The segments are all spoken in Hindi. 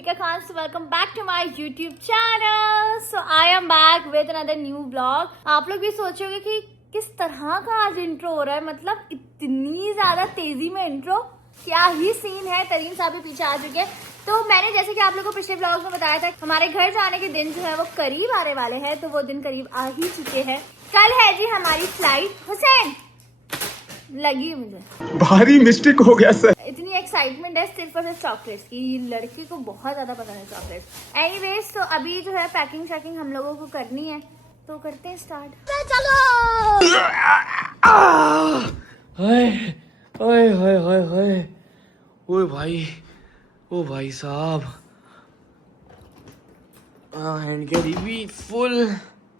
Deepika Khan. So welcome back to my YouTube channel. So I am back with another new blog. आप लोग भी सोचोगे कि किस तरह का आज इंट्रो हो रहा है, मतलब इतनी ज्यादा तेजी में इंट्रो, क्या ही सीन है। तरीन साहब भी पीछे आ चुके हैं। तो मैंने जैसे कि आप लोगों को पिछले ब्लॉग में बताया था, हमारे घर जाने के दिन जो है वो करीब आने वाले हैं, तो वो दिन करीब आ ही चुके हैं। कल है जी हमारी फ्लाइट। हुसैन लगी मुझे भारी मिस्टेक हो गया सर। इतनी एक्साइटमेंट है सिर्फ और सिर्फ चॉकलेट्स की। लड़के को बहुत ज्यादा पसंद है चॉकलेट्स। एनीवेज, तो अभी जो है पैकिंग शैकिंग हम लोगों को करनी है, तो करते हैं स्टार्ट। चलो। ओए ओए ओए ओए ओए भाई, ओ भाई साहब, हैंड कैरी भी फुल।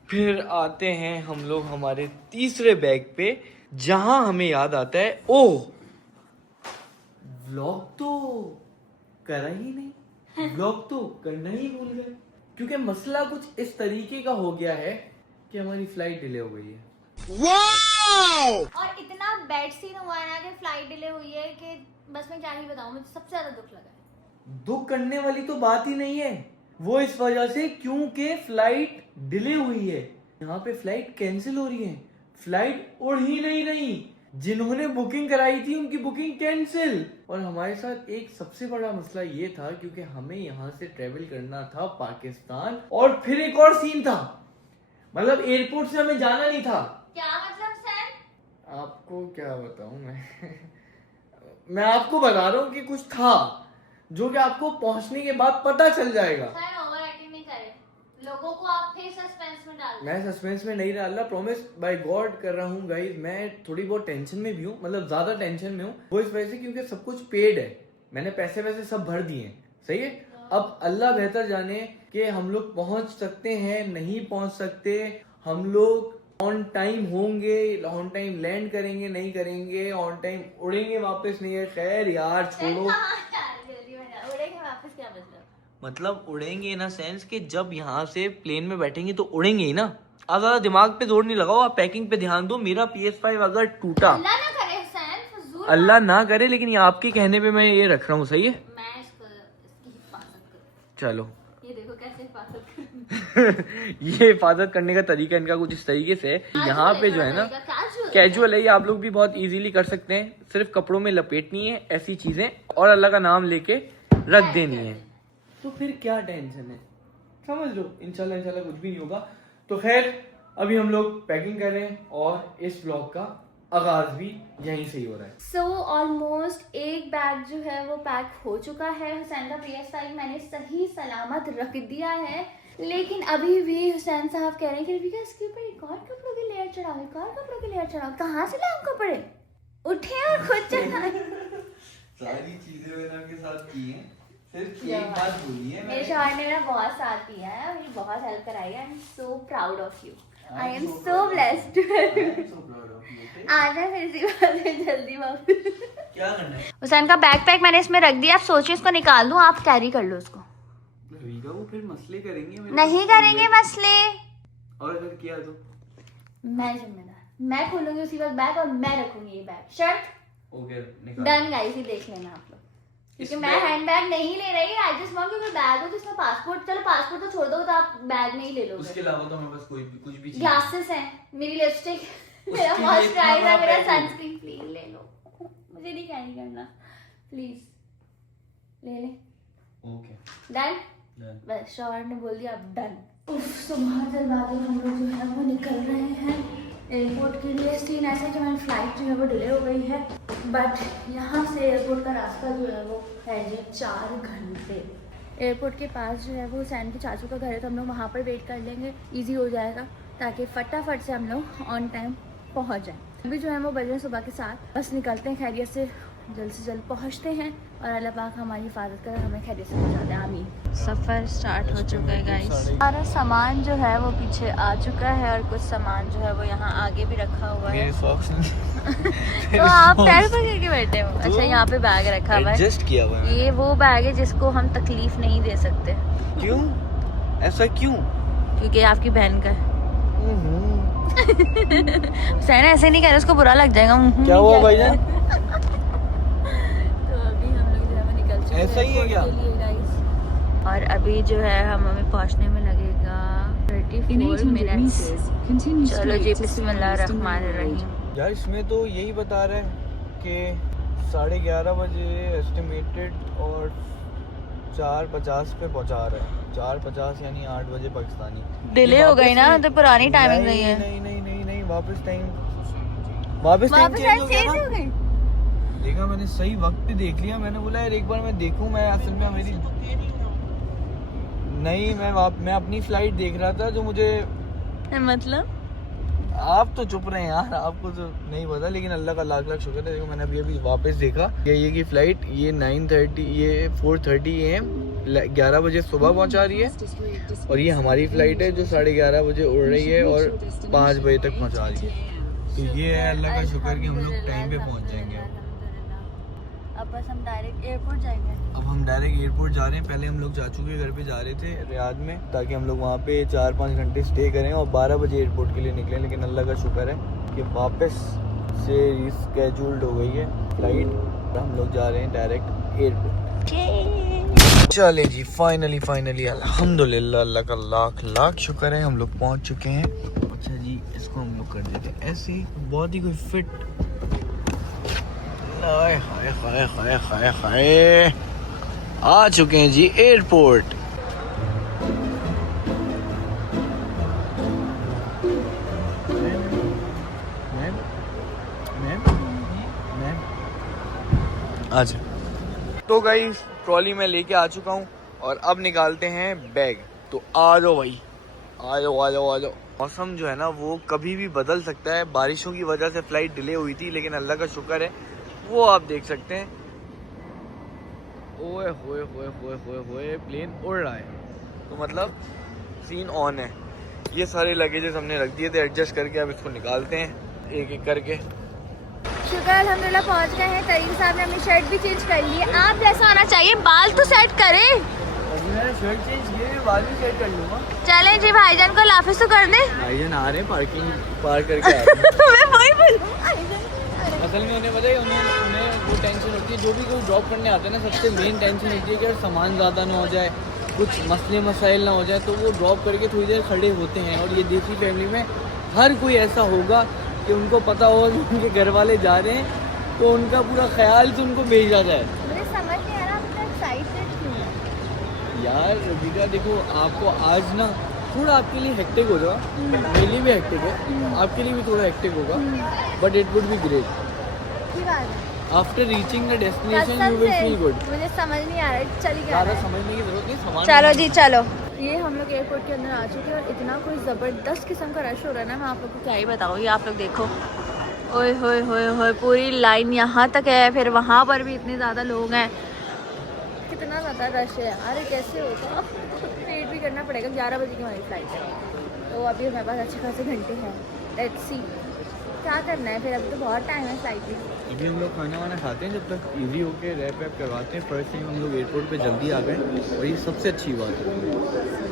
फिर आते हैं हम लोग हमारे तीसरे बैग पे, जहां हमें याद आता है ओह व्लॉग तो करा ही नहीं, व्लॉग तो करना ही भूल गए, क्योंकि मसला कुछ इस तरीके का हो गया है कि हमारी फ्लाइट डिले हो गई है। वाओ! और इतना बैड सीन हुआ है ना कि फ्लाइट डिले हुई है कि बस मैं क्या ही बताऊं, मुझे सबसे ज्यादा दुख लगा है। दुख करने वाली तो बात ही नहीं है, वो इस वजह से क्योंकि फ्लाइट डिले हुई है। यहाँ पे फ्लाइट कैंसिल हो रही है, फ्लाइट उड़ ही नहीं रही। जिन्होंने बुकिंग कराई थी उनकी बुकिंग कैंसिल। और हमारे साथ एक सबसे बड़ा मसला ये था, क्योंकि हमें यहाँ से ट्रेवल करना था पाकिस्तान, और फिर एक और सीन था, मतलब एयरपोर्ट से हमें जाना नहीं था। क्या मतलब सर? आपको क्या बताऊं मैं आपको बता रहा हूँ कि कुछ था जो कि आपको पहुंचने के बाद पता चल जाएगा। सर ओवर एक्टिंग नहीं करे, लोगों को आप फिर सस्पेंस में डाल। मैं सस्पेंस में नहीं डाल रहा, प्रॉमिस बाय गॉड कर रहा हूँ गाइस। मैं थोड़ी बहुत टेंशन में भी हूँ, मतलब ज्यादा टेंशन में हूँ, वो इस वजह से क्योंकि सब कुछ पेड है, मैंने पैसे वैसे सब भर दिए हैं, सही है। अब अल्लाह बेहतर जाने कि हम लोग पहुंच सकते हैं नहीं पहुंच सकते, हम लोग ऑन टाइम होंगे, ऑन टाइम लैंड करेंगे नहीं करेंगे, ऑन टाइम उड़ेंगे वापस नहीं है। खैर यार छोड़ो, उड़ेंगे वापस क्या मतलब उड़ेंगे इन सेंस कि जब यहाँ से प्लेन में बैठेंगे तो उड़ेंगे ही ना। आप ज्यादा दिमाग पे जोर नहीं लगाओ, आप पैकिंग पे ध्यान दो। मेरा PS5 अगर टूटा, अल्लाह ना करे हुसैन, फजूल अल्लाह ना करे, लेकिन ये आपके कहने पे मैं ये रख रहा हूँ, सही है। मैं इसकी हिफाजत करूं। चलो ये देखो कैसे हिफाजत करूं। ये हिफाजत करने का तरीका इनका कुछ इस तरीके से है। यहाँ पे जो है ना कैजुअल है, ये आप लोग भी बहुत इजीली कर सकते हैं। सिर्फ कपड़ों में लपेटनी है ऐसी चीजें और अल्लाह का नाम लेके रख देनी है, तो फिर क्या टेंशन है, समझ लो। इंशाल्लाह इंशाल्लाह कुछ भी नहीं होगा। तो खैर अभी हम लोग पैकिंग कर रहे हैं और इस ब्लॉग का आगाज भी यहीं से ही हो रहा है। सो ऑलमोस्ट एक बैग जो है वो पैक हो चुका है। हुसैन का PS5 मैंने सही सलामत रख दिया है, लेकिन अभी भी हुसैन साहब कह रहे हैं कि रफीका इसके ऊपर एक और कपड़ों की लेयर चढ़ाओ, एक और कपड़ों की लेयर चढ़ाओ। कहाँ से लाऊं कपड़े? उठे और खुद चढ़ाए। सारी चीजें मैंने आपके साथ की हैं, सिर्फ एक बात बोली है। मेरे शौहर ने मेरा बहुत साथ दिया है, मुझे बहुत हेल्प कराई है। I am so proud of you, I am so blessed. आना फिर से जल्दी वापस। क्या करना है? हुसैन का बैकपैक मैंने इसमें रख दिया, आप सोचिए इसको निकाल दूं, आप कैरी कर लो उसको। वो फिर मसले करेंगे, नहीं करेंगे मसले, और अगर किया तो मैं जिम्मेदार, मैं खोलूंगी उसी वक्त बैग और मैं रखूंगी ये बैग। शर्ट ओके निकाल। डन गाइस, ही देख लेना आप लोग, क्योंकि मैं हैंड बैग नहीं ले रही। आई जस्ट वांट कोई बैग हो जिसमें पासपोर्ट, चलो पासपोर्ट तो छोड़ दो, तो आप बैग नहीं ले लोगे। उसके अलावा तो हमें बस कुछ भी चीज। ग्लासेस हैं, मेरी लिपस्टिक, मेरा उसके लिए मॉइस्चराइजर, इतना मेरा पैसे। सनस्क्रीन, प्लीज ले लो, मुझे नहीं कैरी करना, प्लीज ले ले। Okay done. बस शौहर ने बोल दिया अब डन। सुबह जल्दबाजी हम लोग जो है वो निकल रहे हैं एयरपोर्ट के लिए। सीन ऐसा है कि हमारी फ्लाइट जो है वो डिले हो गई है, बट यहाँ से एयरपोर्ट का रास्ता जो है वो है जी 4 घंटे। एयरपोर्ट के पास जो है वो हुसैन के चाचू का घर है, तो हम लोग वहाँ पर वेट कर लेंगे, ईजी हो जाएगा, ताकि फटाफट से हम लोग ऑन टाइम पहुँच जाएँ। अभी जो है वो बज रहे हैं सुबह के 7, बस निकलते हैं खैरियत से जल्द पहुँचते हैं, और अल्लाह पाक हमारी हिफाजत कर हमें खैरियत से पहुँचा दे, आमीन। सफ़र स्टार्ट हो चुका है गाइस। सारा सामान जो है वो पीछे आ चुका है, और कुछ सामान जो है वो यहाँ आगे भी रखा हुआ है। तो आप पैर पकड़ के बैठे हो? अच्छा, यहाँ पे बैग रखा हुआ है, एडजस्ट किया हुआ है। ये वो बैग है जिसको हम तकलीफ नहीं दे सकते। क्यों ऐसा क्यों? क्योंकि आपकी बहन का है। सैना ऐसे नहीं कह रहे, उसको बुरा लग जाएगा। क्या हुआ भाईजान? तो अभी हम लोग जो है वो निकल चुके हैं ऐसा ही है क्या? एयरपोर्ट के लिए गाइस। और अभी जो है हमें पहुंचने में लगेगा 34 मिनट्स। चलो जी, बिस्मिल्लाहिर्रहमानिर्रहीम। यार इसमें तो यही बता रहा है कि 11:30 बजे एस्टिमेटेड और 4:50 पे पहुंचा रहा है। 4:50 यानी 8 बजे पाकिस्तानी। डिले हो गई ना, तो पुरानी टाइमिंग नहीं है। नहीं, वापस टाइम चेंज हो गया। देखा मैंने, सही वक्त पे देख लिया। मैंने बोला यार एक बार मैं देखूं, मैं असल में मेरी नहीं, मैं अपनी फ्लाइट देख रहा था जो मुझे, मतलब आप तो चुप रहे यार, आपको तो नहीं पता, लेकिन अल्लाह का लाख लाख शुक्र है। देखो मैंने अभी वापस देखा कि ये की फ्लाइट ये 4:30 AM 11 बजे सुबह पहुंचा रही है, और ये हमारी फ्लाइट है जो 11:30 बजे उड़ रही है और 5 बजे तक पहुंचा रही है। तो ये है अल्लाह का शुक्र कि हम लोग टाइम पे पहुंच जाएंगे। अब बस हम डायरेक्ट एयरपोर्ट जाएंगे। अब हम डायरेक्ट एयरपोर्ट जा रहे हैं। पहले हम लोग जा चुके घर पे जा रहे थे रियाद में, ताकि हम लोग वहाँ पे 4-5 घंटे स्टे करें और 12 बजे एयरपोर्ट के लिए निकले। लेकिन अल्लाह का शुक्र है कि वापस से रिस्केड्यूल्ड हो गई है फ्लाइट। हम लोग जा रहे हैं डायरेक्ट एयरपोर्ट। चले जी, फाइनली अल्हम्दुलिल्लाह, अल्लाह का लाख लाख शुक्र है, हम लोग पहुँच चुके हैं। अच्छा जी, इसको हम लोग कर देते हैं ऐसे ही, बहुत ही कोई फिट। हाय आ चुके हैं जी एयरपोर्ट। अच्छा, तो गाइस ट्रॉली में लेके आ चुका हूँ और अब निकालते हैं बैग। तो आ जाओ भाई, आ जाओ। मौसम जो है ना वो कभी भी बदल सकता है। बारिशों की वजह से फ्लाइट डिले हुई थी, लेकिन अल्लाह का शुक्र है वो आप देख सकते हैं। ओए होए प्लेन उड़ रहा है, तो मतलब सीन ऑन है। ये सारे लगेजेस हमने रख दिए थे एडजस्ट करके, अब इसको निकालते हैं एक एक करके। शुक्र अल्हम्दुलिल्लाह पहुंच गए हैं। करीम साहब ने अपनी शर्ट भी चेंज कर ली है। आप जैसा आना चाहिए, बाल तो सेट करें। मैंने शर्ट चेंज किए, बाल भी सेट कर लूँगा। चलें जी, भाईजान को लाफिज तो कर दे। भाईजान आ रहे हैं, पार्किंग पार करके आ रहे हैं। मैं वही बोलूं। असल में उन्हें पता है, उन्हें वो टेंशन होती है, जो भी कोई ड्रॉप करने आता है ना, सबसे मेन टेंशन होती है कि अगर सामान ज़्यादा ना हो जाए, कुछ मसले मसाइल ना हो जाए, तो वो ड्रॉप करके थोड़ी देर खड़े होते हैं। और ये देसी फैमिली में हर कोई ऐसा होगा कि उनको पता होगा कि उनके घर वाले जा रहे हैं, तो उनका पूरा ख्याल से उनको भेजा जाए। मुझे समझ नहीं आ रहा आप इतना एक्साइटेड क्यों हैं? यार रबिका देखो, आपको आज ना थोड़ा आपके लिए हेक्टिक होगा, मेरे लिए भी हेक्टिक है, आपके लिए भी थोड़ा हेक्टिक होगा, but it would be great. After reaching the destination you will feel good. मुझे समझ नहीं आ रहा, चली गया ज़्यादा समझने की जरूरत नहीं, सामान। चलो जी चलो। ये हम लोग एयरपोर्ट के अंदर आ चुके हैं और इतना कोई ज़बरदस्त किस्म का रश हो रहा है ना, मैं आप लोग को क्या ही बताऊँ। ये आप लोग देखो, ओए होए पूरी लाइन यहाँ तक है, फिर वहाँ पर भी इतने ज़्यादा लोग हैं। कितना ज़्यादा रश है, अरे कैसे होगा। वेट भी करना पड़ेगा, 11 बजे की हमारी फ्लाइट है, तो अभी हमारे पास अच्छे खासे घंटे हैं। लेट्स सी क्या करना है फिर, अभी तो बहुत टाइम है फ्लाइट में। अभी हम लोग खाना वाना खाते हैं, जब तक इजी होके रैप वैप करवाते हैं। फर्स्ट टाइम हम लोग एयरपोर्ट पे जल्दी आ गए, और ये सबसे अच्छी बात है।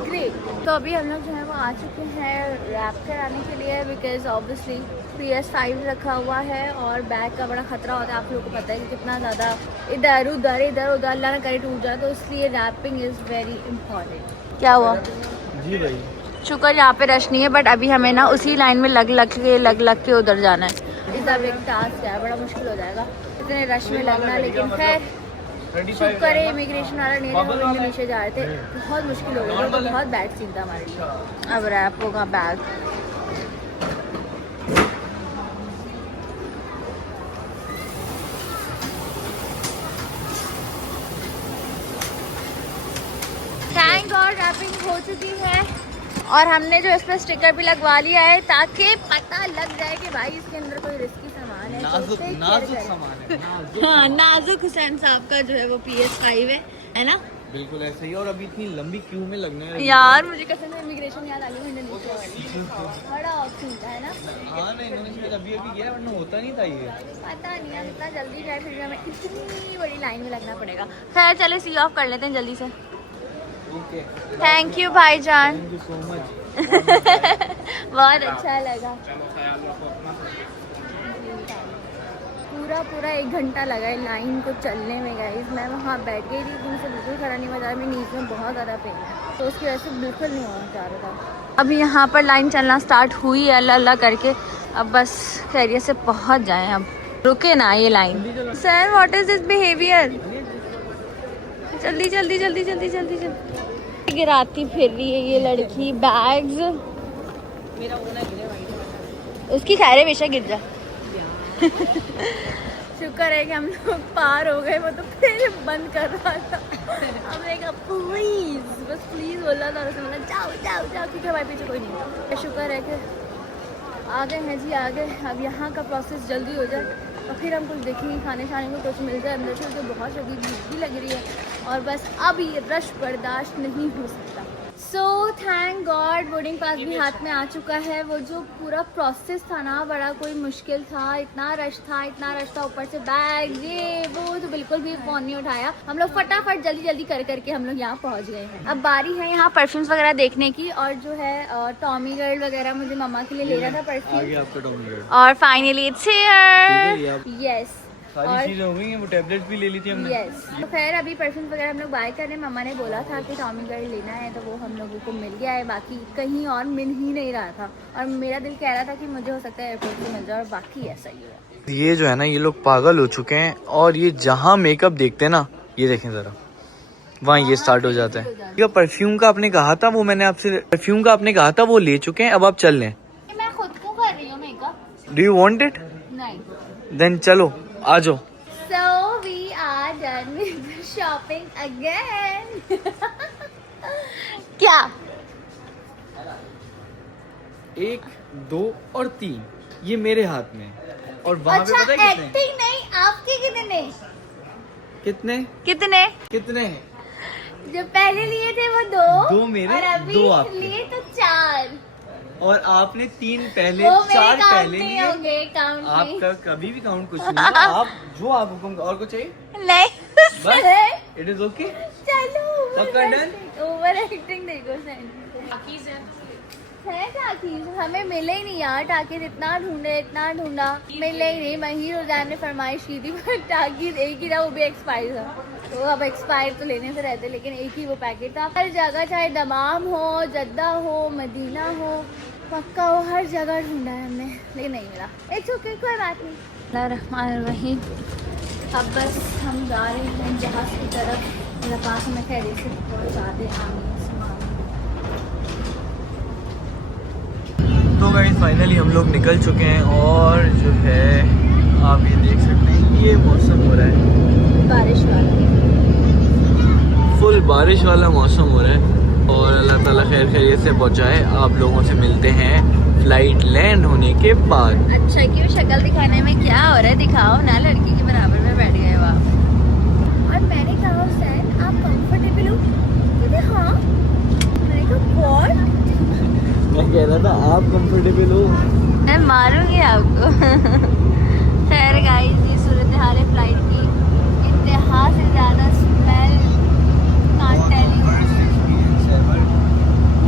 ग्रेट। तो अभी हम लोग जो है वो आ चुके हैं रैप कराने के लिए, बिकॉज ऑब्वियसली PS5 रखा हुआ है और बैग का बड़ा खतरा होता है। आप लोगों को पता है कि कितना ज़्यादा इधर उधर अल्लाह ना करे टूट जाए, तो इसलिए रैपिंग इज़ वेरी इंपॉर्टेंट। क्या हुआ जी भाई, शुक्र यहाँ पे रश नहीं है, बट अभी हमें ना उसी लाइन में लग लग के उधर जाना है। इस अब एक टास्क है, बड़ा मुश्किल हो जाएगा इतने रश में लगना, लेकिन खैर शुक्र है इमिग्रेशन वाला नहीं था, वो इंडोनेशिया जा रहे थे, बहुत मुश्किल हो गया, तो बहुत बैड सीन था हमारे लिए। अब रैप होगा बैग। थैंक गॉड रैपिंग हो चुकी है, और हमने जो इस पर स्टिकर भी लगवा लिया है ताकि पता लग जाए कि भाई इसके अंदर कोई रिस्की सामान है। नाजुक सामान है। हाँ, नाजुक हुसैन साहब का जो है वो PS5 है ना। बिल्कुल ऐसे ही, और अभी इतनी लंबी क्यू में लगना है यार, मुझे कसम से इमिग्रेशन याद आ गई, बड़ा ऑप्शन था है ना। हाँ नहीं, इन्होंने अभी गया, वरना होता नहीं था ये। पता नहीं यार, इतना जल्दी जाए फिर हमें इतनी बड़ी लाइन में लगना पड़ेगा। खैर चलो सी ऑफ कर लेते हैं जल्दी से। ओके, थैंक यू भाईजान, थैंक यू सो मच। बहुत अच्छा लगा। पूरा 1 घंटा लगा है लाइन को चलने में गाइस। मैं वहाँ बैठ गई थी तो मुझे बिल्कुल खड़ा नहीं हुआ, मेरी नीज में बहुत ज़्यादा पेन है तो उसकी वजह से बिल्कुल नहीं होना चाह रहा था। अभी यहाँ पर लाइन चलना स्टार्ट हुई है अल्लाह अल्लाह करके, अब बस खैरियत से पहुँच जाएँ, अब रुके ना ये line. Sir what is this behaviour, जल्दी जल्दी जल्दी जल्दी जल्दी जल्दी। गिराती फिर रही है ये लड़की बैग्स, उसकी खैर हमेशा गिर जा। शुक्र है कि हम लोग पार हो गए, वो तो फिर बंद कर रहा था। हमने कहा प्लीज, बस प्लीज बोला था, उसने बोला जाओ जाओ जाओ, क्योंकि हमारे पीछे कोई नहीं। शुक्र है कि आ गए हैं जी, आ गए। अब यहाँ का प्रोसेस जल्दी हो जाए और फिर हम कुछ देखेंगे, खाने खाने को कुछ मिल जाए अंदर से, तो बहुत शदीद भूख भी लग रही है और बस अब ये रश बर्दाश्त नहीं हो सकता। So thank God boarding pass भी हाथ में आ चुका है। वो जो पूरा प्रोसेस था ना, बड़ा कोई मुश्किल था, इतना रश था, ऊपर से बैग ये वो, तो बिल्कुल भी फ़ोन नहीं उठाया। हम लोग फटाफट जल्दी जल्दी कर करके हम लोग यहाँ पहुँच गए हैं। अब बारी है यहाँ परफ्यूम्स वगैरह देखने की, और जो है टॉमी गर्ल वगैरह मुझे मम्मा के लिए लेना था परफ्यूम, और फाइनली इट्स हियर। यस, सारी चीजें हो गई हैं, वो टैबलेट्स भी ले ली थी हमने। यस, तो खैर अभी परफ्यूम वगैरह हम लोग बाय कर रहे हैं। मम्मा ने बोला था कि टॉमी गर्ल लेना है, तो वो हम लोगों को मिल गया है, बाकी कहीं और मिल ही नहीं रहा था। और मेरा दिल कह रहा था कि मुझे हो सकता है एयरपोर्ट से मिल जाए, और बाकी ऐसा ही हुआ। ये जो है ना, ये लोग पागल हो चुके हैं, और ये जहाँ मेकअप देखते हैं ना, ये देखें जरा, वहाँ ये स्टार्ट हो जाता है। ये परफ्यूम का आपने कहा था, वो मैंने आपसे परफ्यूम का आपने कहा था, वो ले चुके हैं, अब आप चल लें। मैं खुद को कर रही हूँ makeup. Do you want it? नहीं। देन चलो आ जाओ। So we are done with shopping again. क्या? 1, 2 और 3 ये मेरे हाथ में, और वहाँ पे पता है एक्टिंग नहीं, आपके कितने? कितने कितने? हैं? जो पहले लिए थे वो 2, 2 मेरे, और अभी 2 आपके, लिए तो 4, और आपने 3 पहले, वो मेरे 4 काउंट पहले नहीं लिए। होंगे, काउंट नहीं। आपका कभी भी काउंट कुछ नहीं होगा। आप जो आप हुक्म, और कुछ चाहिए? नहीं, बस इट इज ओके। चलो सबका done? ओवर एक्टिंग देखो है टाकीज, हमें मिले ही नहीं यार। टाकीज इतना ढूंढा, मिले ही नहीं। महीर उजान ने फरमाइश की थी, पर टाकीज एक ही था, वो भी एक्सपायर था। तो अब एक्सपायर तो लेने से रहते, लेकिन एक ही वो पैकेट था। हर जगह, चाहे दमाम हो, जद्दा हो, मदीना हो, मक्का हो, हर जगह ढूंढा है हमने, लेकिन नहीं मिला। इट्स ओके, कोई बात नहीं। रहमान रहीम। अब बस हम जा रहे हैं जहाज की तरफ, अल्लाह पाक हमें खैरियत से पहुंचा दे, आमीन। तो गाइस फाइनली हम लोग निकल चुके हैं, और जो है आप ये देख सकते हैं, ये मौसम हो रहा है बारिश वाला, फुल बारिश वाला मौसम हो रहा है, और अल्लाह ताला खैर खैरियत से पहुंचाए। आप लोगों से मिलते हैं फ्लाइट लैंड होने के बाद। अच्छा क्यों शक्ल दिखाने में क्या हो रहा है, दिखाओ ना, लड़की के बराबर में बैठ गए हो आप। और मैंने कहा हुसैन आप कंफर्टेबल हो? कहते हाँ। मैंने कहा व्हाट? मैं कह रहा था आप कंफर्टेबल हो? मैं मारूंगी आपको। खैर गाइस, ये सूरत हाल है फ्लाइट की, इंतहा से ज़्यादा स्मेल, कांट टेल यू।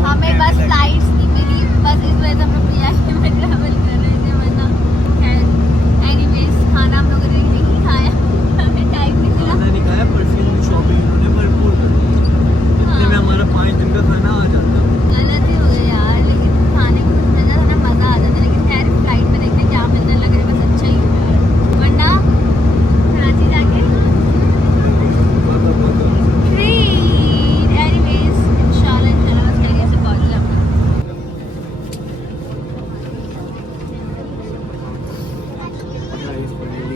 हमें बस फ्लाइट्स नहीं मिली, बस इस वजह से हम लोग बियाशी में ट्रैवल कर रहे थे, वरना खैर एनीवेज खाना हम लोगों ने नहीं खाया, हमें टाइम नहीं मिला। खाना नहीं खाया, परफ्यूम शॉपिंग उन्होंने भरपूर कर दी, इतने में हमारा 5 दिन का खाना आ जाता। गलत ही हो गया यार, लेकिन खाने को कुछ मिल जाता ना, मज़ा आ जाता। लेकिन खैर फ्लाइट में देखते क्या मिलने लग रहा है, बस अच्छा ही है, वरना कराची जाके ट्रीट। एनीवेज इंशाल्लाह बस खैरियत से पहुंच जाऊंगा।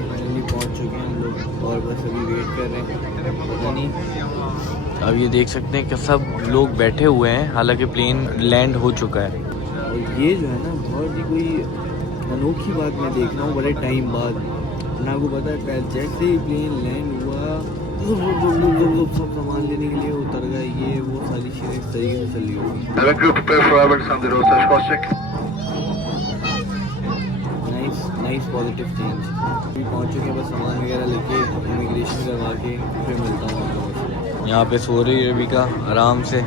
फाइनली पहुंच चुके हैं हम लोग, और बस अभी वेट कर रहे हैं, पता नहीं। अब ये देख सकते हैं कि सब लोग बैठे हुए हैं, हालांकि प्लेन लैंड हो चुका है। और ये जो है ना, बहुत ही कोई अनोखी बात मैं देख रहा हूँ बड़े टाइम बाद। ना आपको पता है, जैसे ही प्लेन लैंड हुआ सब सामान लेने के लिए उतर गए, ये वो सारी चीज़ें इस तरीके से चली होगी। Nice positive change. अभी पहुँच चुके हैं, बस सामान वगैरह लेके इमिग्रेशन करवा के फिर मिलता हूँ आप लोगों से। यहाँ पे सो रही है रविका आराम से,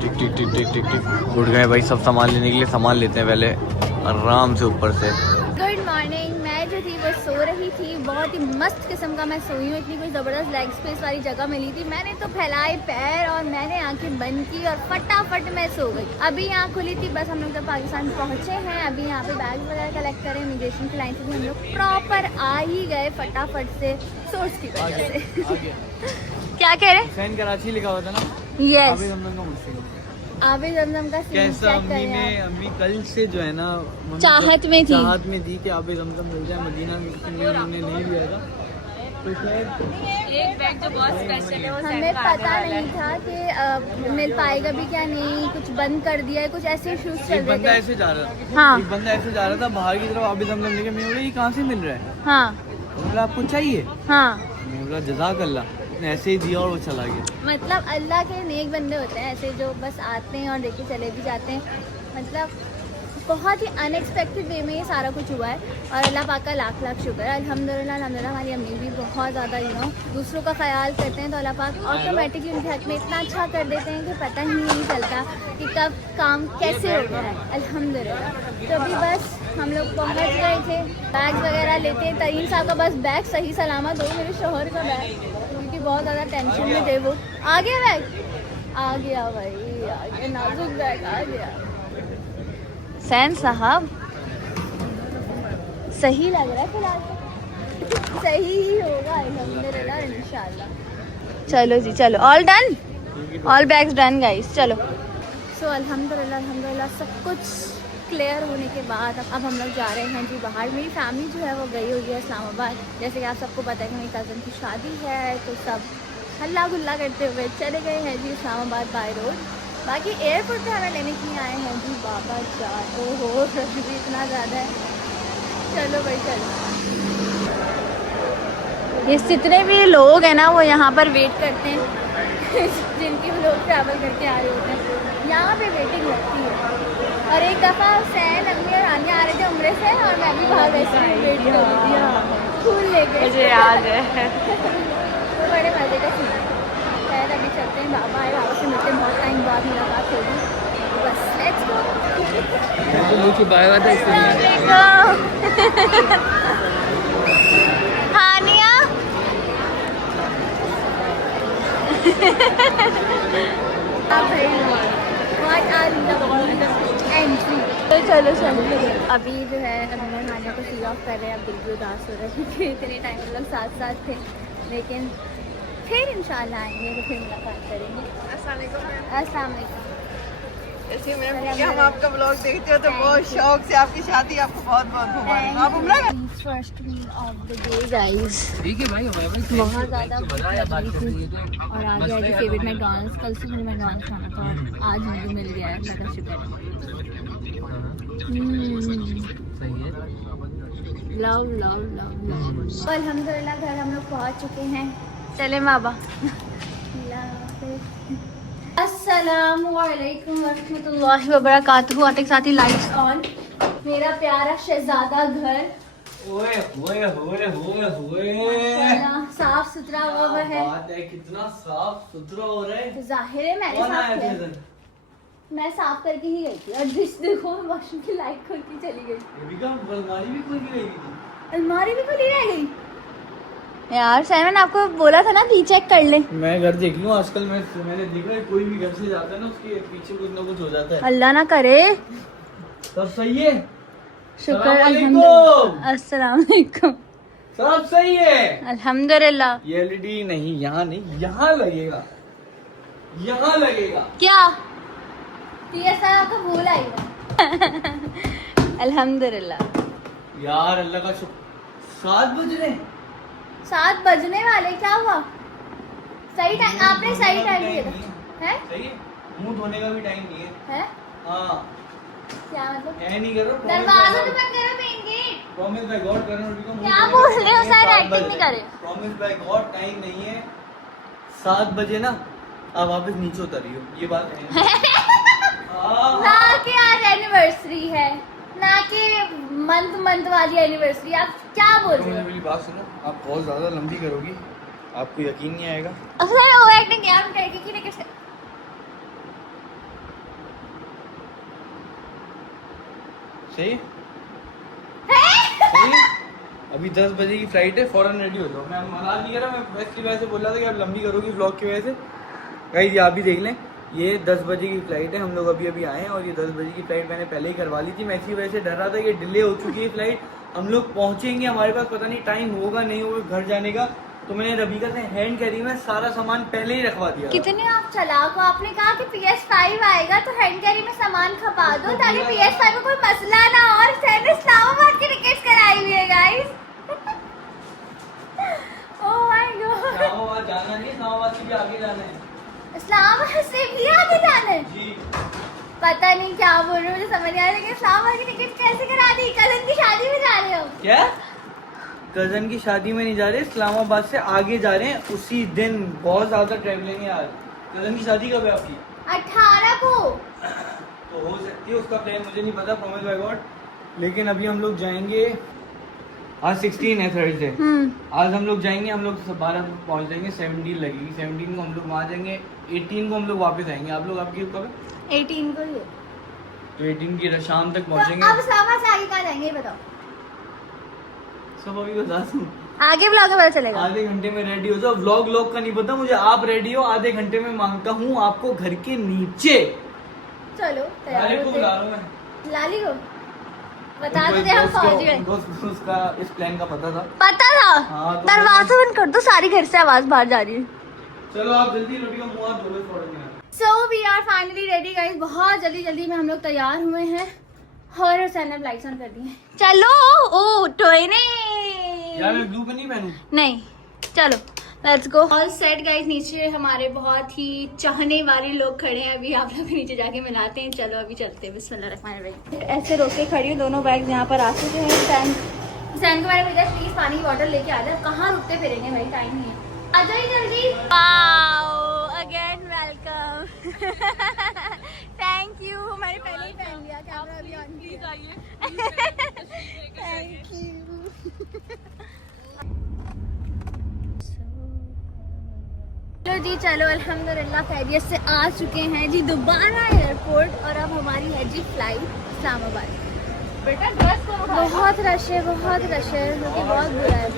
टिक टिक टिक टिक टिक टिक। उठ गए भाई, सब सामान लेने के लिए। सामान लेते हैं पहले आराम से ऊपर से। Good morning. मैं जो थी वो सो रही थी। बहुत ही मस्त किस्म का मैं सोई हूँ, इतनी कोई ज़बरदस्त लेग स्पेस वाली जगह मिली थी। मैंने तो फैलाए पैर और मैंने आंखें बंद की और फटाफट मैं सो गई। अभी यहाँ खुली थी, बस हम लोग जब पाकिस्तान पहुँचे हैं, अभी यहाँ पे बैग वगैरह कलेक्ट करें, इमिग्रेशन की लाइन से भी हम लोग प्रॉपर आ ही गए फटाफट से सोर्स की वजह से। क्या कह रहे? हुसैन कराची लिखा हुआ था ना। यस, आबिद हमदम का मुझसे आबिद हमदम का सीन कैसा चेक अम्मी करें ने आप। अम्मी कल से जो है ना मम्मी चाहत को में थी। चाहत में थी कि आबिद हमदम मिल जाए मदीना में, लेकिन उन्होंने नहीं लिया था। तो शायद एक बैग जो बहुत स्पेशल है वो हमें पता नहीं था कि मिल पाएगा भी क्या नहीं, कुछ बंद कर दिया है, कुछ ऐसे इश्यूज चल एक रहे बंदा थे। ऐसे जा रहा था। हाँ एक बंदा ऐसे जा रहा था बाहर की तरफ, आबिद हमदम लेके। मैं बोला ये कहाँ से मिल रहा है? हाँ बोला आपको चाहिए? हाँ, मैं बोला जज़ाक अल्लाह। ने ऐसे ही दिया और वो चला गया। मतलब अल्लाह के नेक बंदे होते हैं ऐसे, जो बस आते हैं और लेके चले भी जाते हैं। मतलब बहुत ही अनएक्सपेक्टेड वे में ये सारा कुछ हुआ है और अल्लाह पाक का लाख लाख शुक्र है। अल्हम्दुलिल्लाह अल्हम्दुलिल्लाह। हमारी अम्मी भी बहुत ज़्यादा दूसरों का ख्याल करते हैं, तो अल्लाह पाक ऑटोमेटिकली उनके हक में इतना अच्छा कर देते हैं कि पता ही नहीं चलता कि कब काम कैसे हो गया है। अल्हम्दुलिल्लाह। तो अभी बस हम लोग पहुँच गए थे, बैग वगैरह लेते। तरीन साहब का बस बैग सही सलामत हो, मेरे शोहर का बैग, क्योंकि बहुत ज़्यादा टेंशन में थे वो। आ गया बैग? आ गया भाई, आ गया, नाजुक बैग आ गया। सैन साहब सही लग रहा है फिलहाल, सही ही होगा अल्हम्दुलिल्लाह इंशाल्लाह। चलो जी चलो, all done, all bags done guys, चलो। सो अल्हम्दुलिल्लाह अल्हम्दुलिल्लाह सब कुछ क्लियर होने के बाद अब हम लोग जा रहे हैं जी बाहर। मेरी फैमिली जो है वो गई हुई है इस्लामाबाद। जैसे कि आप सबको पता है कि मेरी कज़न की शादी है, तो सब हल्ला गुल्ला करते हुए चले गए हैं जी इस्लामाबाद बाय रोड। बाकी एयरपोर्ट पे हमें लेने के लिए आए हैं जी बाबा जान। ओहो रश भी इतना ज़्यादा है। चलो भाई चलो। ये जितने भी लोग हैं ना वो यहाँ पर वेट करते हैं जिनकी भी लोग ट्रैवल करके आ रहे होते हैं, यहाँ पे वेटिंग लगती है। और एक दफ़ा हुसैन अम्मी और रानिया आ रहे थे उम्रे से और मैं भी बाहर वैसे ही वेट कर रही थी, फूल लेके। मुझे याद है। तो बड़े मज़े का सीन है। शायद अभी चलते हैं, बाबा आए, बाबा से मिलते हैं, बहुत टाइम बाद मुलाकात होगी। बस लेट्स गो। बाय बाय हानिया तो चलो चलो। अभी जो है हमने हानिया को सी ऑफ कर रहे हैं। अब दिल भी उदास हो रहा है क्योंकि इतने टाइम हम लोग साथ साथ थे, लेकिन फिर इंशाल्लाह आएंगे तो फिर मुलाकात करेंगे। अस्सलाम वालेकुम। ऐसे मेरा वीडियो हम आपका ब्लॉग देखते हो तो बहुत शौक से आपकी शादी आपको बहुत बहुत मुबारक। आप उम्र में first meal of the day guys. ठीक है भाई, बहुत ज़्यादा भूख लगी थी और आ गया जी फेवरेट मैकडॉनल्ड्स। कल से मुझे मैकडॉनल्ड्स खाना था और आज मुझे मिल गया है, अल्लाह का शुक्र है। Love love love love. अल्हम्दुलिल्लाह घर हम लोग पहुँच चुके हैं। चले बाबा। अस्सलामुअलैकुम वरहमतुल्लाहि वबरकातुहू। आते के साथ ही लाइट्स ऑन। मेरा प्यारा शहजादा घर ओए होए होए होए होए, माशाल्लाह साफ सुथरा हुआ है। बात है, कितना साफ सुथरा हो रहा है। तो जाहिर है मैंने कौन साफ आया किया। था इधर? मैं साफ करके ही गई थी और जिस देखो वॉशरूम की लाइट खोल के चली गई। रेबिका, अलमारी भी खुल के रह गई थी। अलमारी भी खुली रह गई यार। सैमन आपको बोला था ना रीचेक कर ले। मैं घर देख लूँ आजकल। मैंने देखा है कोई भी घर से जाता है ना उसके पीछे कुछ ना कुछ हो जाता है। अल्लाह ना करे। सब सही है, शुक्र सलाम अल्हम्दुलिल्लाह। अस्सलाम वालेकुम। सब सही है अल्हम्दुलिल्लाह। ये एलईडी नहीं, यहाँ नहीं, यहाँ लगेगा, यहाँ लगेगा। क्या TSR आपको भूल आई है। अल्हम्दुलिल्लाह। यार अल्लाह का शुक्र। 7 बज रहे, 7 बजने वाले। क्या हुआ? सही टाइम, आपने सही टाइम दिया था। है सही है, मुंह धोने का भी टाइम नहीं है। है हाँ, क्या मतलब? ऐ नहीं करो। दरवाजा तो बंद करो, main gate. Promise by God कर रहा हूँ। क्या बोल रहे हो सर? एक्टिंग नहीं करे। प्रॉमिस बाय गॉड टाइम नहीं है। 7 बजे ना आप वापस नीचे उतरियो, ये बात है। ना कि आज एनिवर्सरी है, ना कि मंथ वाली एनिवर्सरी। आप क्या बोल रहे हो? मेरी बात सुनो, आप बहुत ज्यादा लंबी करोगी, आपको यकीन नहीं आएगा। असल वो एक्टिंग क्या हम करेंगे कि नहीं? सही सही अभी 10 बजे की फ्लाइट है, फौरन रेडी हो जाओ। मैं मना नहीं कर रहा, मैं बस की वजह से बोल रहा था कि आप लंबी करोगी व्लॉग की वजह से। गाइस ये आप भी देख लें, ये 10 बजे की फ्लाइट है, हम लोग अभी अभी आए हैं और ये 10 बजे की फ्लाइट मैंने पहले ही करवा ली थी। मैं इसी वजह से डर रहा था कि डिले हो चुकी है फ्लाइट, हम लोग पहुंचेंगे, हमारे पास पता नहीं टाइम होगा नहीं होगा घर जाने का। तो मैंने रबीका से हैंड कैरी में सारा सामान पहले ही रखवा दिया। कितने आप चालाक हो, आपने कहा कि PS5 आएगा तो हैंड कैरी में सामान खपा दो ताकि PS5 में कोई मसला ना हो। और सैन इस्लामाबाद की टिकट्स कराई हुई है guys. Oh my God, Islamabad जाना नहीं, इस्लामाबाद से भी आगे जाना है। इस्लामाबाद से भी आगे जाना है जी पता नहीं क्या बोल रहे हो, मुझे समझ नहीं आ रहा। लेकिन इस्लामाबाद की टिकट कैसे करा दी? कजन की शादी में जा रहे हो क्या? कजन की शादी में नहीं जा रहे, इस्लामाबाद से आगे जा रहे हैं उसी दिन। बहुत ज्यादा ट्रैवलिंग है यार। कजन की शादी कब है आपकी? 18 को। तो हो सकती है, उसका प्लान मुझे नहीं पता, प्रॉमिस बाय गॉड। लेकिन अभी हम लोग जाएंगे, आज 16 है थर्सडे, आज हम लोग जाएंगे, हम लोग 12 को पहुंच जाएंगे, 17 लगेगी, 17 को हम लोग वहाँ जाएंगे, 18 को हम लोग वापस आएंगे। आप लोग आपकी कब है? 18 को ही है। तो 18 की शाम तक तो पहुंचेंगे। अब इस्लामाबाद से आगे कहाँ जाएंगे ये बताओ? सब अभी बता दूं, आगे ब्लॉग में पता चलेगा। आधे घंटे में रेडी हो जाओ। व्लॉग का नहीं पता मुझे, आप रेडी हो, आधे घंटे में मांगता हूँ आपको घर के नीचे। चलो तैयार लाली को होते बुला हैं। रहा हूं मैं। लाली को बता उनको दो एक दे हम दोस्त पहुंच को- गए। उनको उसका इस प्लान का पता था। पता था? हाँ, तो दरवाजा बंद कर दो, सारी घर से आवाज बाहर जा रही है। चलो आप जल्दी रोटी का मुंह हाथ धो लो फौरन। So we are finally ready guys, बहुत जल्दी में हम लोग तैयार हुए हैं और हुसैन ने लाइट्स ऑन कर दी हैं। चलो ओ टोए ने यार मैं ब्लू पे नहीं पहनूं? नहीं, चलो let's go. All set guys, नीचे हमारे बहुत ही चाहने वाले लोग खड़े हैं, अभी आप लोग नीचे जाके मिलाते हैं। चलो अभी चलते हैं, बिस्मिल्लाहिर्रहमानिर्रहीम। ऐसे रोक के खड़ी हूँ, दोनों बैग यहाँ पर आ चुके हैं। हुसैन को मैंने भेजा प्लीज पानी की बॉटल लेके आ जाए, कहाँ रुकते फिरेंगे भाई, टाइम नहीं है, आ जाइए जल्दी। Wow again welcome. Thank you, मैंने पहले ही पहन लिया, कैमरा अभी ऑन किया। Thank you. चलो जी, चलो अल्हम्दुलिल्लाह खैरियत से आ चुके हैं जी दोबारा एयरपोर्ट, और अब हमारी है जी फ्लाइट इस्लामाबाद। बेटा ड्रेस को बहुत रश है, बहुत रश है, क्योंकि बहुत बुरा है।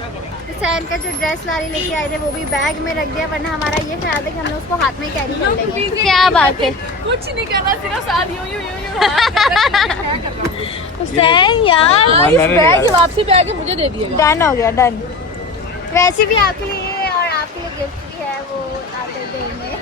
हुसैन का जो ड्रेस लारी लेके आए थे वो भी बैग में रख दिया, वरना हमारा ये ख्याल है कि हम लोग उसको हाथ में कैरी कर लेंगे। क्या बात है, कुछ नहीं करना, सिर्फ साथ यूं हुसैन यार इस बैग की वापसी पे आके मुझे दे दिएगा। डन हो गया, डन। वैसे भी आपके लिए और आपके लिए गिफ्ट भी है, वो आते देंगे।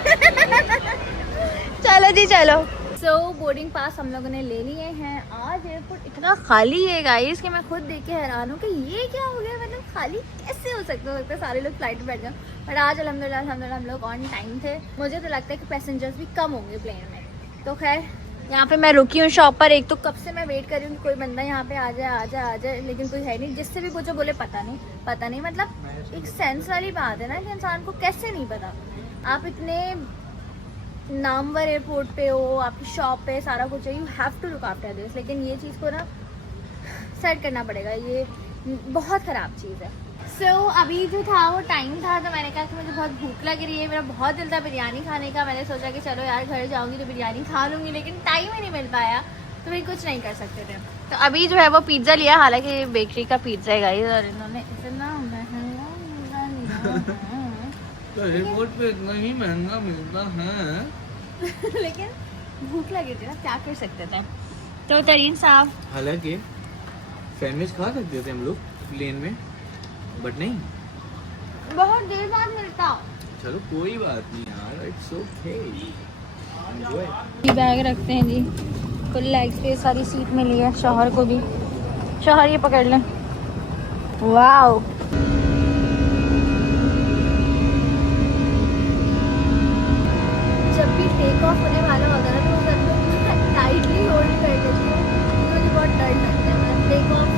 चलो जी चलो। सो बोर्डिंग पास हम लोगों ने ले लिए हैं। आज एयरपोर्ट इतना खाली है गाइस कि मैं खुद देख के हैरान हूँ कि ये क्या हो गया, मतलब खाली कैसे हो सकता है सारे लोग फ्लाइट में बैठ जाओ। पर आज अल्हम्दुलिल्लाह हम लोग ऑन टाइम थे। मुझे तो लगता है कि पैसेंजर्स भी कम होंगे प्लेन में। तो खैर यहाँ पे मैं रुकी हूँ शॉप पर, एक तो कब से मैं वेट कर रही हूँ कि कोई बंदा यहाँ पे आ जाए, लेकिन कोई है नहीं। जिससे भी पूछो बोले पता नहीं। मतलब एक सेंस वाली बात है ना कि इंसान को कैसे नहीं पता। आप इतने नामवर एयरपोर्ट पे हो, आपकी शॉप पे सारा कुछ है, you have to look after this. लेकिन ये चीज़ को ना सेट करना पड़ेगा, ये बहुत ख़राब चीज़ है। सो अभी जो था वो टाइम था, तो मैंने कहा कि मुझे बहुत भूख लग रही है, मेरा बहुत दिल था बिरयानी खाने का। मैंने सोचा कि चलो यार घर जाऊंगी तो बिरयानी खा लूँगी, लेकिन टाइम ही नहीं मिल पाया, तो फिर कुछ नहीं कर सकते थे। तो अभी जो है वो पिज़्ज़ा लिया, हालांकि बेकरी का पिज़्ज़ा है गाइस, और इन्होंने इतना महंगा लिया तो एयरपोर्ट पे इतना ही महंगा मिलता है। लेकिन भूख लगी थी ना, क्या कर सकते थे। तो तरीन साहब, हालांकि सैंडविच खा सकते थे हम लोग प्लेन में, बट नहीं, बहुत देर बाद मिलता। चलो कोई बात नहीं यार, इट्स ओके, एंजॉय। ये बैग रखते हैं जी, फुल लेग स्पेस वाली सीट मिली है शौहर को भी। शौहर ये पकड़ लें। वाओ, जब भी टेक ऑफ होने वाला होता है तो मैं टाइटली होल्ड कर लेती हूँ, मुझे बहुत डर लगता है। मतलब टेक ऑफ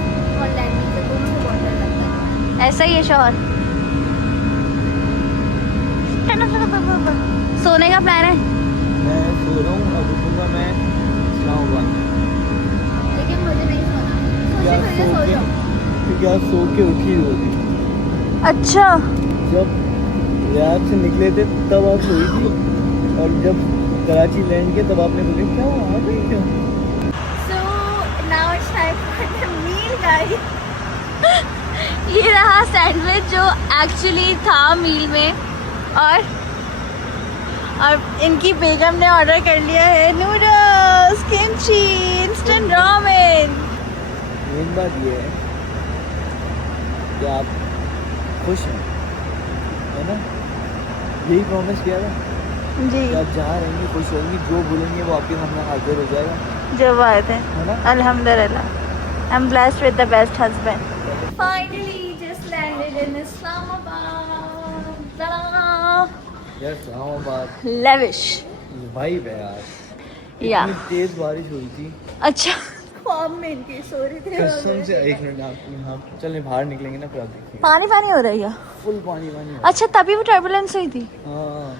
और लैंडिंग से दोनों को बहुत डर लगता है। ऐसा ही है शौहर। सोने का प्लान है? मैं सो रहा हूँ, अब उठूंगा मैं इस्लामाबाद में। लेकिन मुझे नहीं सोना, सो जाओ। क्योंकि आप सो के उठी होगी। अच्छा, जब रियाद से निकले थे तब आप सोई थी, और जब कराची लैंड किया तब आपने बोले क्या आ गई क्या? So now it's time for the meal guys। ये रहा सैंडविच जो एक्चुअली था मील में, और इनकी बेगम ने ऑर्डर कर लिया है noodles, kimchi, instant ramen. Main बात ये है कि आप खुश हैं, है ना? यही प्रॉमिस किया था जी, कि आप जहाँ रहेंगे खुश होंगी, जो बोलेंगे वो आपके सामने हाजिर हो जाएगा, जो बात है। है ना? Alhamdulillah, I'm blessed with the best husband. Finally, just landed in Islamabad. Ta-da! यार इस्लामाबाद Lavish. वाइब है यार। या इतनी तेज बारिश हुई थी अच्छा, ख्वाब में इनके सो रहे थे। कसम से। एक मिनट, आप चलें बाहर निकलेंगे ना फिर आप देखिए पानी पानी हो रही है। फुल पानी पानी। अच्छा, तभी वो टर्बुलेंस हुई थी। हाँ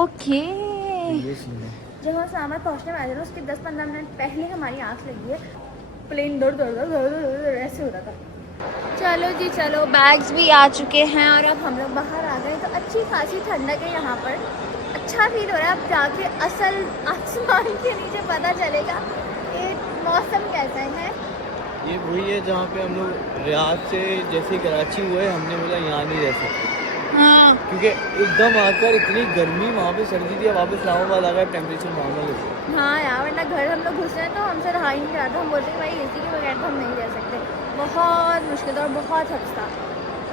ओके। ये सीन है। जब हम इस्लामाबाद पहुंचने वाले थे उसके 10-15 मिनट पहले हमारी आँख लगी है, प्लेन दौड़ दौड़ दौड़ दौड़ दौड़ ऐसे हो रहा था। चलो जी चलो, बैग्स भी आ चुके हैं और अब हम लोग बाहर आ गए, तो अच्छी खासी ठंडक है यहाँ पर, अच्छा फील हो रहा है। अब जाके असल आसमान के नीचे पता चलेगा कि मौसम कैसा है। ये वही है जहाँ पे हम लोग रियाद से जैसे कराची हुए, हमने बोला यहाँ नहीं रह सकते, हाँ क्योंकि एकदम आकर इतनी गर्मी, वहाँ पे सर्दी थी, अब वापस इस्लामाबाद आ गए, टेम्परेचर नॉर्मल हो गया। हाँ यार, वरना घर हम लोग घुस रहे हैं तो हमसे रहा ही नहीं जाता। हम बोलते हैं भाई एसी के बगैर तो हम नहीं रह सकते, बहुत मुश्किल था और बहुत हफ्ता।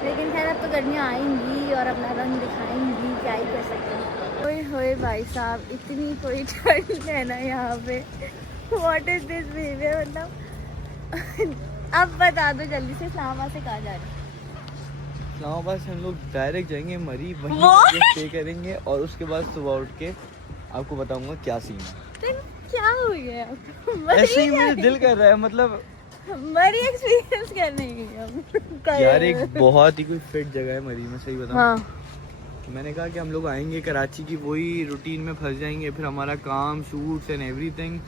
लेकिन खैर अब तो गर्मियाँ आएंगी और अपना रंग दिखाएंगी, क्या ही कर सकते हैं। ओए होए भाई साहब, इतनी कोई ठंड है ना यहाँ पे। व्हाट इज दिस बिहेवियर, मतलब अब बता दो जल्दी से, इस्लामाबाद से कहाँ जा रहे हैं? इस्लामाबाद से हम लोग डायरेक्ट जाएंगे मरी, वहीं What? स्टे करेंगे और उसके बाद सुबह उठ के आपको बताऊंगा क्या सीन है। तो क्या हो गया आपको? ऐसे ही मुझे दिल कर रहा है, मतलब मरी एक्सपीरियंस करने के लिए यार एक बहुत ही कोई फिट जगह है मरी में, सही बताऊं। हाँ मैंने कहा कि हम लोग आएंगे कराची की वही रूटीन में फंस जाएंगे, फिर हमारा काम, शूट्स एंड एवरीथिंग,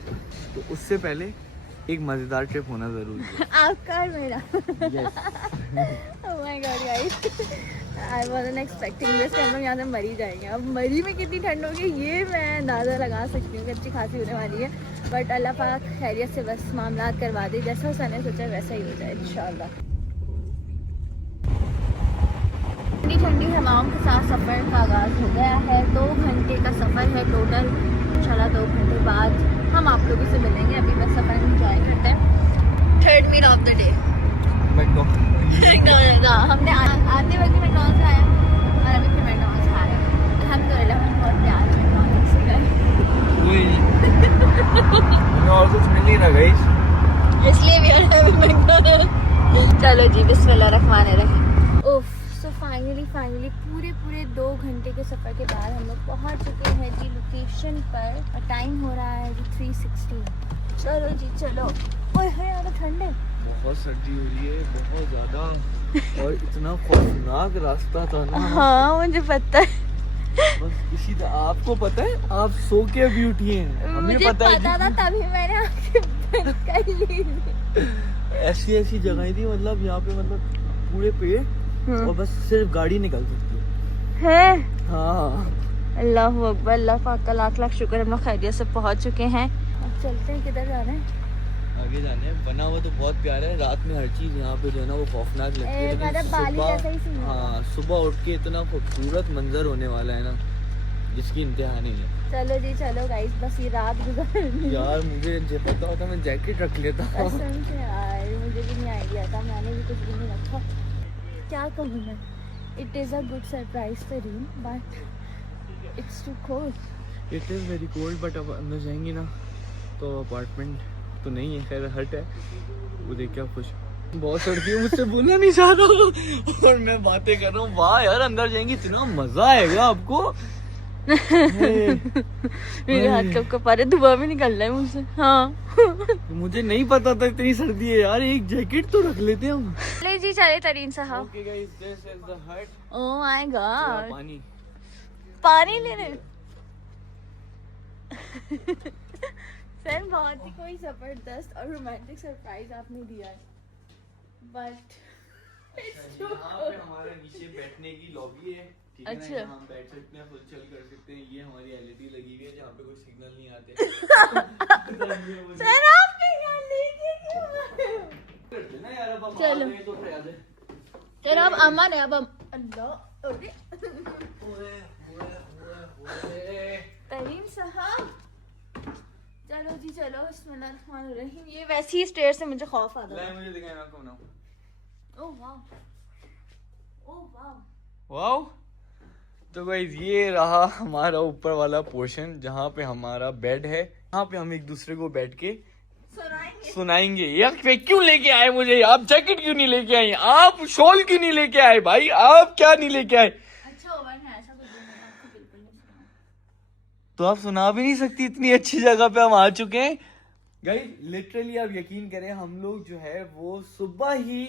तो उससे पहले एक मज़ेदार ट्रिप होना ज़रूरी है। आपका और मेरा। Yes. Oh my God guys, I wasn't expecting this कि हम लोग यहाँ से मरी जाएंगे। अब मरी में कितनी ठंड होगी ये मैं अंदाज़ा लगा सकती हूँ कि अच्छी खासी होने वाली है, बट अल्लाह पाक खैरियत से बस मामला करवा दे, जैसा उसने सोचा वैसा ही हो जाए इंशाल्लाह। ठंडी ठंडी हवाओं के साथ सफ़र का आगाज़ हो गया है। 2 घंटे का सफ़र है टोटल। इंशाल्लाह 2 घंटे बाद हम आप लोगों से मिलेंगे। अभी बस सफ़र एंजॉय करते हैं। Third meal of the day हमने आते वक्त मैकडॉनल्ड्स आया और अभी फिर मैकडॉनल्ड्स खा रहे हैं। अल्हम्दुलिल्लाह हम बहुत प्यार से मैकडॉनल्ड्स से गए, इसलिए भी अभी मैकडॉनल्ड्स। चलो जी, बिस्मिल्लाह रहमान रहीम। उफ, सो फाइनली पूरे 2 घंटे के सफ़र के बाद हम लोग पहुंच चुके हैं जी लोकेशन पर, और टाइम हो रहा है जी 3:16। चलो जी चलो। ओए है यार ठंड है, बहुत सर्दी हो रही है, बहुत ज़्यादा, और इतना खौफनाक रास्ता था ना। हाँ मुझे पता है, बस इसी आपको पता है, आप सो के अभी उठी हैं, हमें मुझे पता है था तभी मैंने आंखें बंद कर ली। ऐसी जगह थी, मतलब यहाँ पे मतलब पूरे पेड़ और बस सिर्फ गाड़ी निकल सकती है। हाँ। अल्लाह अकबर, अल्लाह पाक का लाख लाख शुक्र, हम लोग खैरियत से पहुंच चुके हैं। अब चलते हैं, किधर जा रहे हैं? आगे जाने हैं। बना हुआ तो बहुत प्यारा है, रात में हर चीज़ यहाँ पे जो है ना वो खौफनाक लगती है, मतलब बाली जैसा ही सीन है। हाँ सुबह उठ के इतना खूबसूरत मंजर होने वाला है ना, जिसकी इंतहा नहीं है। चलो जी चलो गाइस, बस ये रात गुजरनी। यार मुझे पता होता मैं जैकेट रख लेता। कसम से यार, मुझे भी नहीं आइडिया था, मैंने भी कुछ भी नहीं रखा। क्या कहूँ मैं, it is a good surprise तरीन, but it's too cold. It is very cold, but अब अंदर जाएंगे ना तो अपार्टमेंट तो नहीं है, खैर हट है, वो देख के आप खुश। बहुत सर्दी है, मुझसे बोलना नहीं चाह रहा और मैं बातें कर रहा हूँ। वाह यार, अंदर जाएंगे इतना मजा आएगा आपको। मेरे हाथ कब कब पारे, धुआं भी निकल रहा है मुझसे। हाँ मुझे नहीं पता था इतनी सर्दी है यार, एक जैकेट तो रख लेते हैं हम। ले जी चले तरीन साहब। Okay guys, this is the hut. Oh my God, पानी पानी ले रहे। सर बहुत ही कोई जबरदस्त और रोमांटिक सरप्राइज आपने दिया है, बट यहाँ पे हमारा नीचे बैठने की लॉबी है, ठीक है ना, अच्छा। यहाँ हम बैठ सकते हैं, फुल चल कर सकते हैं। ये हमारी एलईडी लगी हुई है जहाँ पे कोई सिग्नल नहीं आते। सर आपने यहाँ लेके क्यों आए हो? करते ना यार, अब हम चलो। आ गए तो फिर याद है। चलो अब अमन है, अब अल्लाह तरीम साहब, चलो जी चलो, बिस्मिल्लाहिर्रहमानिर्रहीम। ये वैसी स्टेयर से मुझे खौफ आता है। मुझे दिखाएं, मैं आपको बनाऊं। ओह वाह, ओह वाह। वाओ। तो गाइस ये रहा हमारा ऊपर वाला पोर्शन जहाँ पे हमारा बेड है। यहाँ पे हम एक दूसरे को बैठ के सुनाएंगे। यार क्यों लेके आए मुझे? आप जैकेट क्यों नहीं लेके आए? आप शॉल क्यों नहीं लेके आए भाई? आप क्या नहीं लेके आए? अच्छा ओवन है, ऐसा कुछ नहीं, आपको बिल्कुल नहीं सुना। तो आप सुना भी नहीं सकती, इतनी अच्छी जगह पे हम आ चुके हैं। गाइस लिटरली आप यकीन करें, हम लोग जो है वो सुबह ही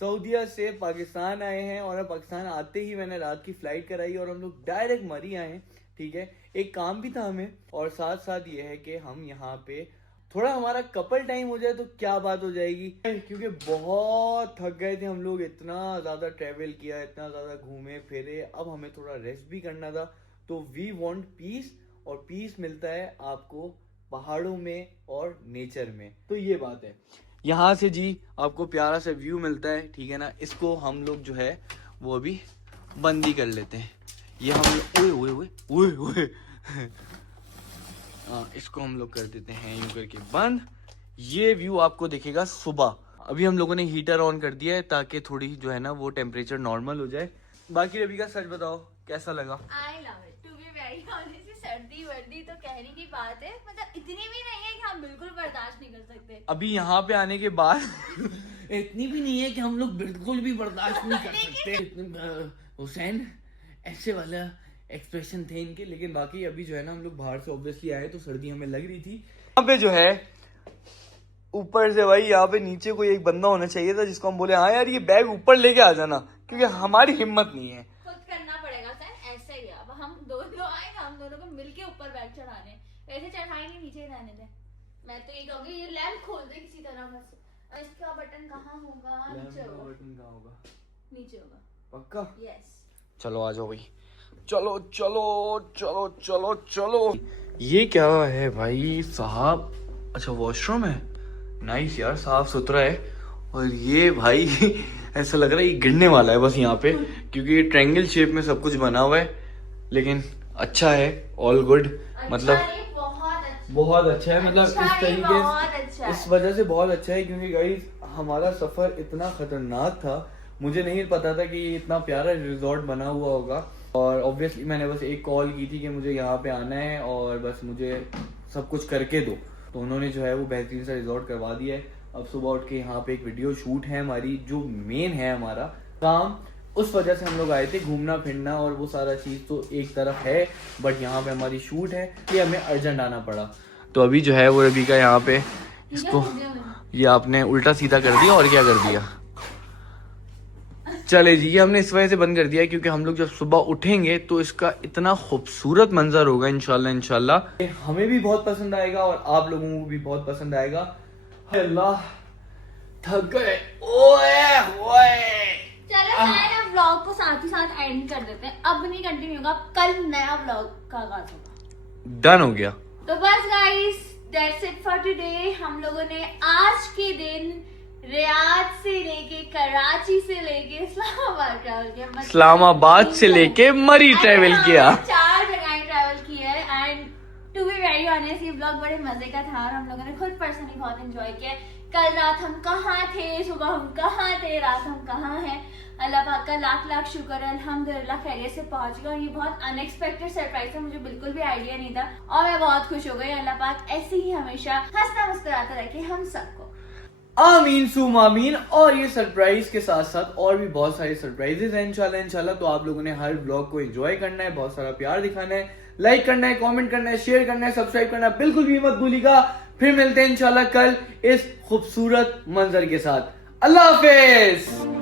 सऊदीया से पाकिस्तान आए हैं और पाकिस्तान आते ही मैंने रात की फ्लाइट कराई और हम लोग डायरेक्ट मरी आए हैं। ठीक है, एक काम भी था हमें, और साथ साथ ये है कि हम यहाँ पे थोड़ा हमारा कपल टाइम हो जाए तो क्या बात हो जाएगी, क्योंकि बहुत थक गए थे हम लोग। इतना ज्यादा ट्रेवल किया, इतना ज्यादा घूमे फिरे, अब हमें थोड़ा रेस्ट भी करना था। तो वी वांट पीस, और पीस मिलता है आपको पहाड़ों में और नेचर में। तो ये बात है, यहाँ से जी आपको प्यारा सा व्यू मिलता है। ठीक है ना, इसको हम लोग जो है वो अभी बंद ही कर लेते हैं। ये हम ओए ओए ओए ओए ओए इसको हम लोग कर देते हैं यूं करके बंद। ये व्यू आपको दिखेगा सुबह। अभी हम लोगों ने हीटर ऑन कर दिया है ताकि थोड़ी जो है ना वो टेम्परेचर नॉर्मल हो जाए। बाकी रवि का सच बताओ कैसा लगा? I love it, to be very honest. सर्दी वर्दी तो कहने की बात है, मतलब इतनी भी नहीं है कि हम बिल्कुल बर्दाश्त नहीं कर सकते। अभी यहाँ पे आने के बाद इतनी भी नहीं है कि हम लोग बिल्कुल भी बर्दाश्त नहीं कर सकते। हुसैन ऐसे वाला एक्सप्रेशन थे इनके। लेकिन बाकी अभी जो है ना हम लोग बाहर से ऑब्वियसली आए तो सर्दी हमें लग रही थी। यहाँ पे जो है ऊपर से भाई यहाँ पे नीचे कोई एक बंदा होना चाहिए था जिसको हम बोले हाँ यार ये बैग ऊपर लेके आ जाना, क्योंकि हमारी हिम्मत नहीं है। खुद करना पड़ेगा सर, ऐसा ही है। अब हम दोनों आए, हम दोनों को मिलके ऊपर बैग चढ़ाने, वैसे चढ़ाए नहीं, नीचे ही रहने दे। मैं तो ये कहूँगी ये लैंप खोल दे किसी तरह बस। इसका बटन कहाँ होगा? नीचे होगा। बटन कहाँ होगा? नीचे होगा पक्का? यस। चलो आ जाओ भाई, चलो चलो चलो चलो चलो। ये क्या है भाई साहब? अच्छा वॉशरूम है, नाइस यार, साफ सुथरा है। और ये भाई ऐसा लग रहा है ये गिरने वाला है बस यहाँ पे, क्योंकि ये ट्रायंगल शेप में सब कुछ बना हुआ है। लेकिन अच्छा है, ऑल गुड, मतलब बहुत अच्छा है। मतलब इस तरीके से, इस वजह से बहुत अच्छा है क्योंकि गाइस हमारा सफर इतना खतरनाक था, मुझे नहीं पता था कि ये इतना प्यारा रिजॉर्ट बना हुआ होगा। और ऑब्वियसली मैंने बस एक कॉल की थी कि मुझे यहाँ पे आना है और बस मुझे सब कुछ करके दो, तो उन्होंने जो है वो बेहतरीन सा रिजॉर्ट करवा दिया है। अब सुबह उठ के यहाँ पे एक वीडियो शूट है हमारी, जो मेन है हमारा काम, उस वजह से हम लोग आए थे। घूमना फिरना और वो सारा चीज तो एक तरफ है, बट यहाँ पे हमारी शूट है, ये हमें अर्जेंट आना पड़ा। तो अभी जो है वो रवि का यहाँ पे इसको ये आपने उल्टा सीधा कर दिया और क्या कर दिया। चले जी, ये हमने इस वजह से बंद कर दिया क्योंकि हम लोग जब सुबह उठेंगे तो इसका इतना खूबसूरत मंजर होगा इंशाल्लाह इंशाल्लाह, हमें भी बहुत पसंद आएगा और आप लोगों को भी बहुत पसंद आएगा। अल्लाह थक गए, ओए ओए। चलो सारे व्लॉग को साथ ही साथ एंड कर देते हैं, अब नहीं कंटिन्यू होगा, कल नया व्लॉग का आगाज होगा। डन हो गया। तो बस guys that's it for today. हम लोगों ने आज के दिन रियाद से लेके, कराची से लेके इस्लामाबाद ट्रैवल किया, इस्लामाबाद से लेके मरी ट्रैवल किया, 4 जगह ट्रैवल किया है। And to be very honest ये ब्लॉग बड़े मजे का था और हम लोगों ने खुद पर्सनली बहुत एंजॉय किया। कल रात हम कहाँ थे, सुबह हम कहाँ थे, रात हम कहाँ हैं। अल्लाह पाक का लाख लाख शुक्र है, अल्हम्दुलिल्लाह खैरियत से पहुंच गए। और ये बहुत अनएक्सपेक्टेड सरप्राइज था, मुझे बिल्कुल भी आइडिया नहीं था और मैं बहुत खुश हो गई। अल्लाह पाक ऐसे ही हमेशा हंसता मुस्कुराता रखे हम सबको, आमीन सुम आमीन। और ये सरप्राइज के साथ साथ और भी बहुत सारे सरप्राइजेस हैं इंशाल्लाह इंशाल्लाह। तो आप लोगों ने हर ब्लॉग को एंजॉय करना है, बहुत सारा प्यार दिखाना है, लाइक करना है, कमेंट करना है, शेयर करना है, सब्सक्राइब करना है, बिल्कुल भी मत भूलिएगा। फिर मिलते हैं इंशाल्लाह कल इस खूबसूरत मंजर के साथ। अल्लाह हाफिज।